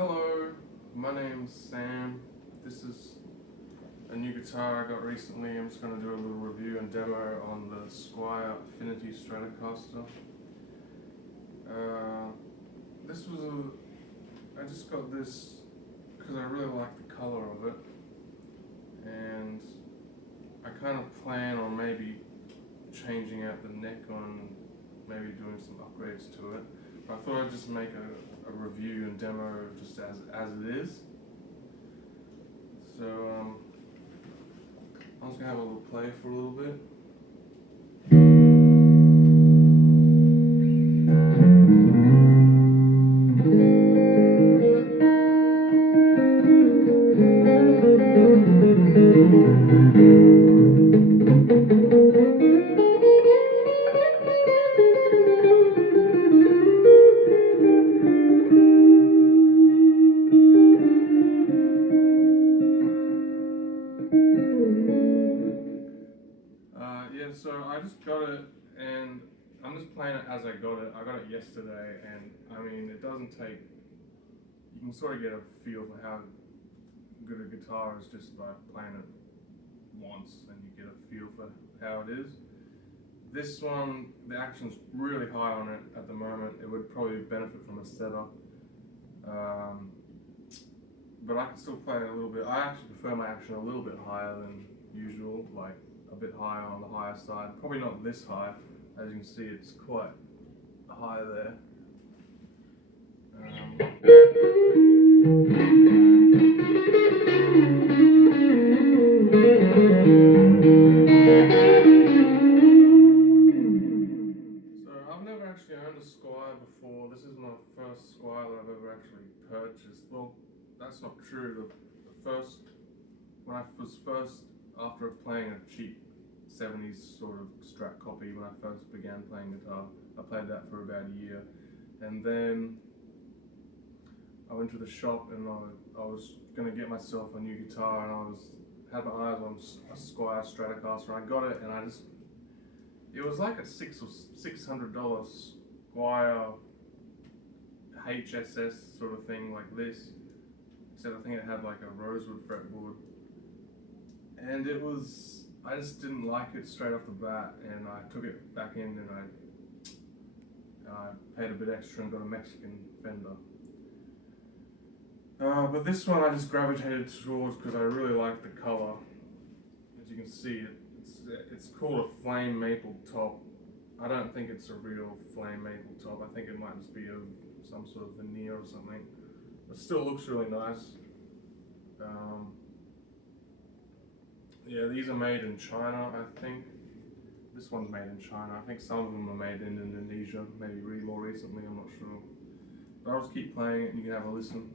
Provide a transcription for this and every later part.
Hello, my name's Sam. This is a new guitar I got recently. I'm just going to do a little review and demo on the Squier Affinity Stratocaster. I just got this because I really like the color of it, and I kind of plan on maybe changing out the neck on, maybe doing some upgrades to it. But I thought I'd just make a review and demo just as it is. So I'm just gonna have a little play for a little bit. So I just got it, and I'm just playing it as I got it. I got it yesterday, and I mean, it doesn't take, you can sort of get a feel for how good a guitar is just by playing it once, and you get a feel for how it is. This one, the action's really high on it at the moment. It would probably benefit from a setup, but I can still play it a little bit. I actually prefer my action a little bit higher than usual, like a bit higher on the higher side. Probably not this high. As you can see, it's quite high there. So I've never actually owned a Squier before. This is my first Squier that I've ever actually purchased. Well, that's not true. When I was first, after playing a cheap 70s sort of Strat copy when I first began playing guitar, I played that for about a year, and then I went to the shop and I was going to get myself a new guitar, and had my eyes on a Squier Stratocaster, and I got it, and it was like a $600 Squier HSS sort of thing, like this, except I think it had like a rosewood fretboard, and I just didn't like it straight off the bat, and I took it back in, and I paid a bit extra and got a Mexican Fender. But this one I just gravitated towards because I really like the color. As you can see, it's called a flame maple top. I don't think it's a real flame maple top. I think it might just be some sort of veneer or something. It still looks really nice. Yeah, these are made in China, I think. This one's made in China. I think some of them are made in Indonesia, maybe really more recently, I'm not sure. But I'll just keep playing it and you can have a listen.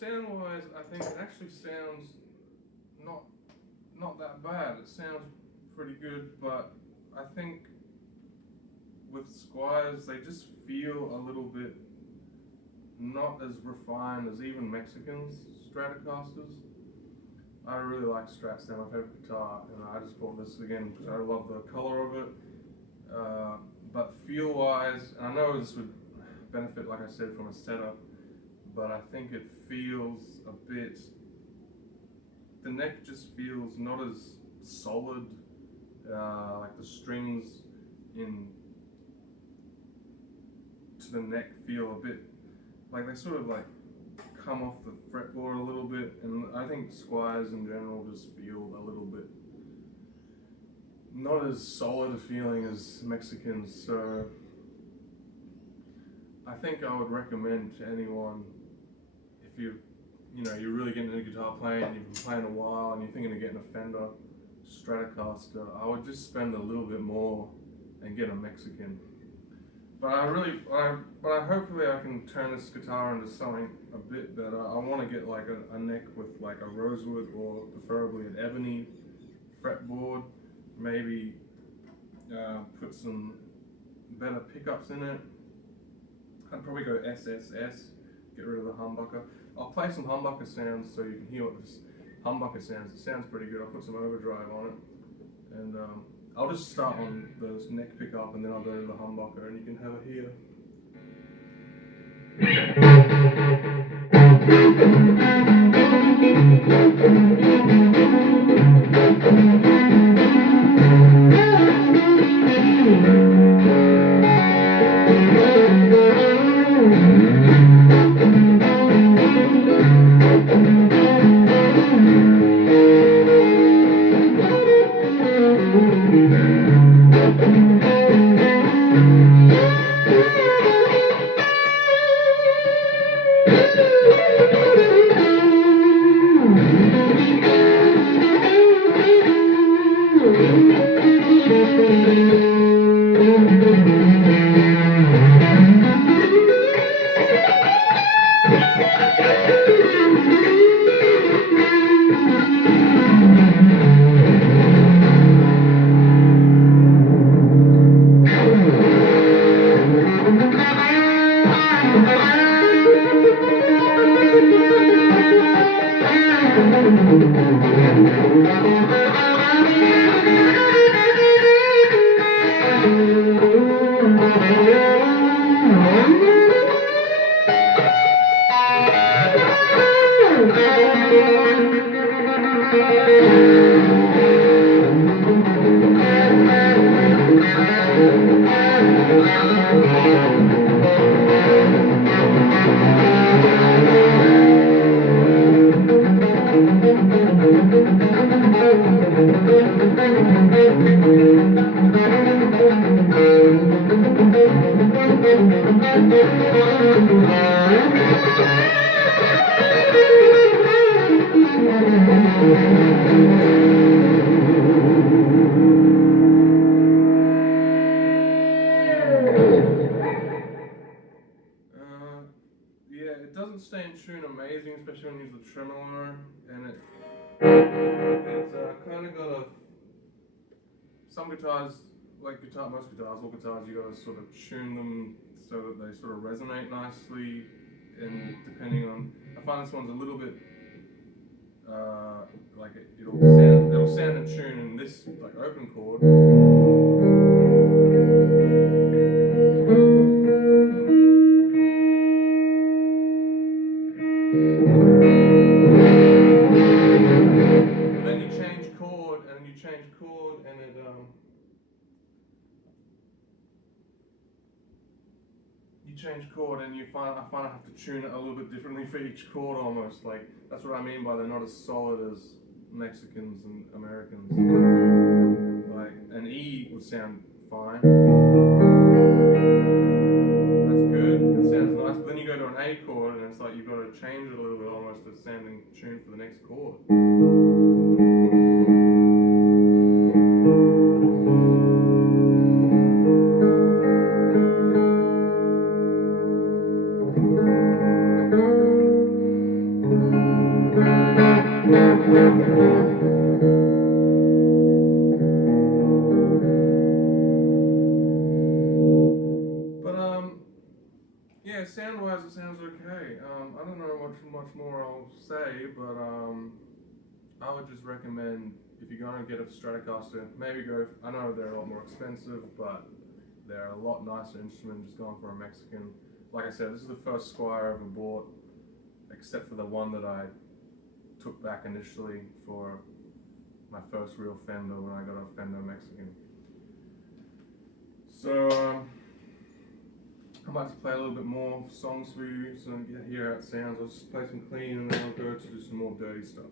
Sound-wise, I think it actually sounds not that bad. It sounds pretty good, but I think with Squiers, they just feel a little bit not as refined as even Mexicans Stratocasters. I really like Strats, they're my favorite guitar, and I just bought this again because I love the color of it. but feel-wise, and I know this would benefit, like I said, from a setup, but I think it feels a bit, the neck just feels not as solid, like the strings in to the neck feel a bit, like they sort of like come off the fretboard a little bit, and I think Squiers in general just feel a little bit not as solid a feeling as Mexicans, so I think I would recommend to anyone, if you're really getting into guitar playing, you've been playing a while and you're thinking of getting a Fender Stratocaster, I would just spend a little bit more and get a Mexican. But hopefully I can turn this guitar into something a bit better. I want to get like a neck with like a rosewood or preferably an ebony fretboard. Maybe put some better pickups in it. I'd probably go SSS, get rid of the humbucker. I'll play some humbucker sounds so you can hear what this humbucker sounds. It sounds pretty good. I'll put some overdrive on it. And I'll just start on the neck pickup and then I'll go to the humbucker and you can have it here. Yeah, it doesn't stay in tune amazing, especially when you use the tremolo, and it's kind of got a, some guitars, like most guitars, all guitars, you got to sort of tune them so that they sort of resonate nicely, and depending on, I find this one's a little bit, like it'll sound in tune in this like open chord. And it you change chord and I find I have to tune it a little bit differently for each chord almost. Like that's what I mean by they're not as solid as Mexicans and Americans. Like an E would sound fine. That's good. It sounds nice. But then you go to an A chord and it's like you've got to change it a little bit almost to sound in tune for the next chord. Yeah, sound-wise it sounds okay. I don't know much more I'll say, but I would just recommend if you're going to get a Stratocaster, maybe go. I know they're a lot more expensive, but They're a lot nicer instrument, just going for a Mexican. Like I said, this is the first Squier I ever bought, except for the one that I took back initially for my first real Fender when I got a Fender Mexican. So I might just play a little bit more songs for you so you can hear how it sounds. I'll just play some clean and then I'll go to do some more dirty stuff.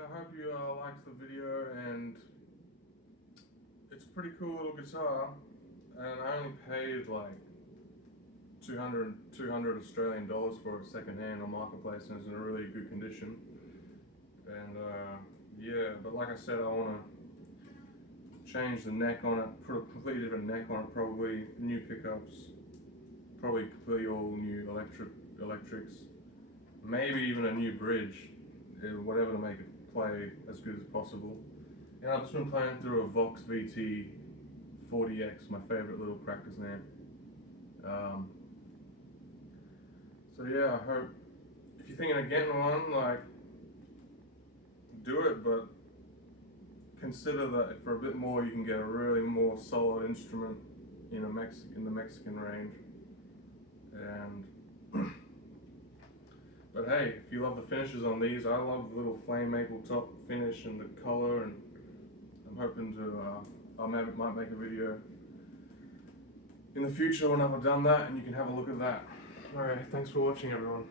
I hope you liked the video, and it's a pretty cool little guitar, and I only paid like 200 Australian dollars for it second hand on Marketplace, and it's in a really good condition. And yeah, but like I said, I want to change the neck on it, put a completely different neck on it, probably new pickups, probably completely all new electrics, maybe even a new bridge, whatever to make it play as good as possible. And I've just been playing through a Vox VT 40X, my favorite little practice amp. So yeah, I hope if you're thinking of getting one, like, do it, but consider that for a bit more you can get a really more solid instrument in the Mexican range. And but hey, if you love the finishes on these, I love the little flame maple top finish and the color, and I'm hoping to I might make a video in the future when I've done that, and you can have a look at that. Alright, thanks for watching, everyone.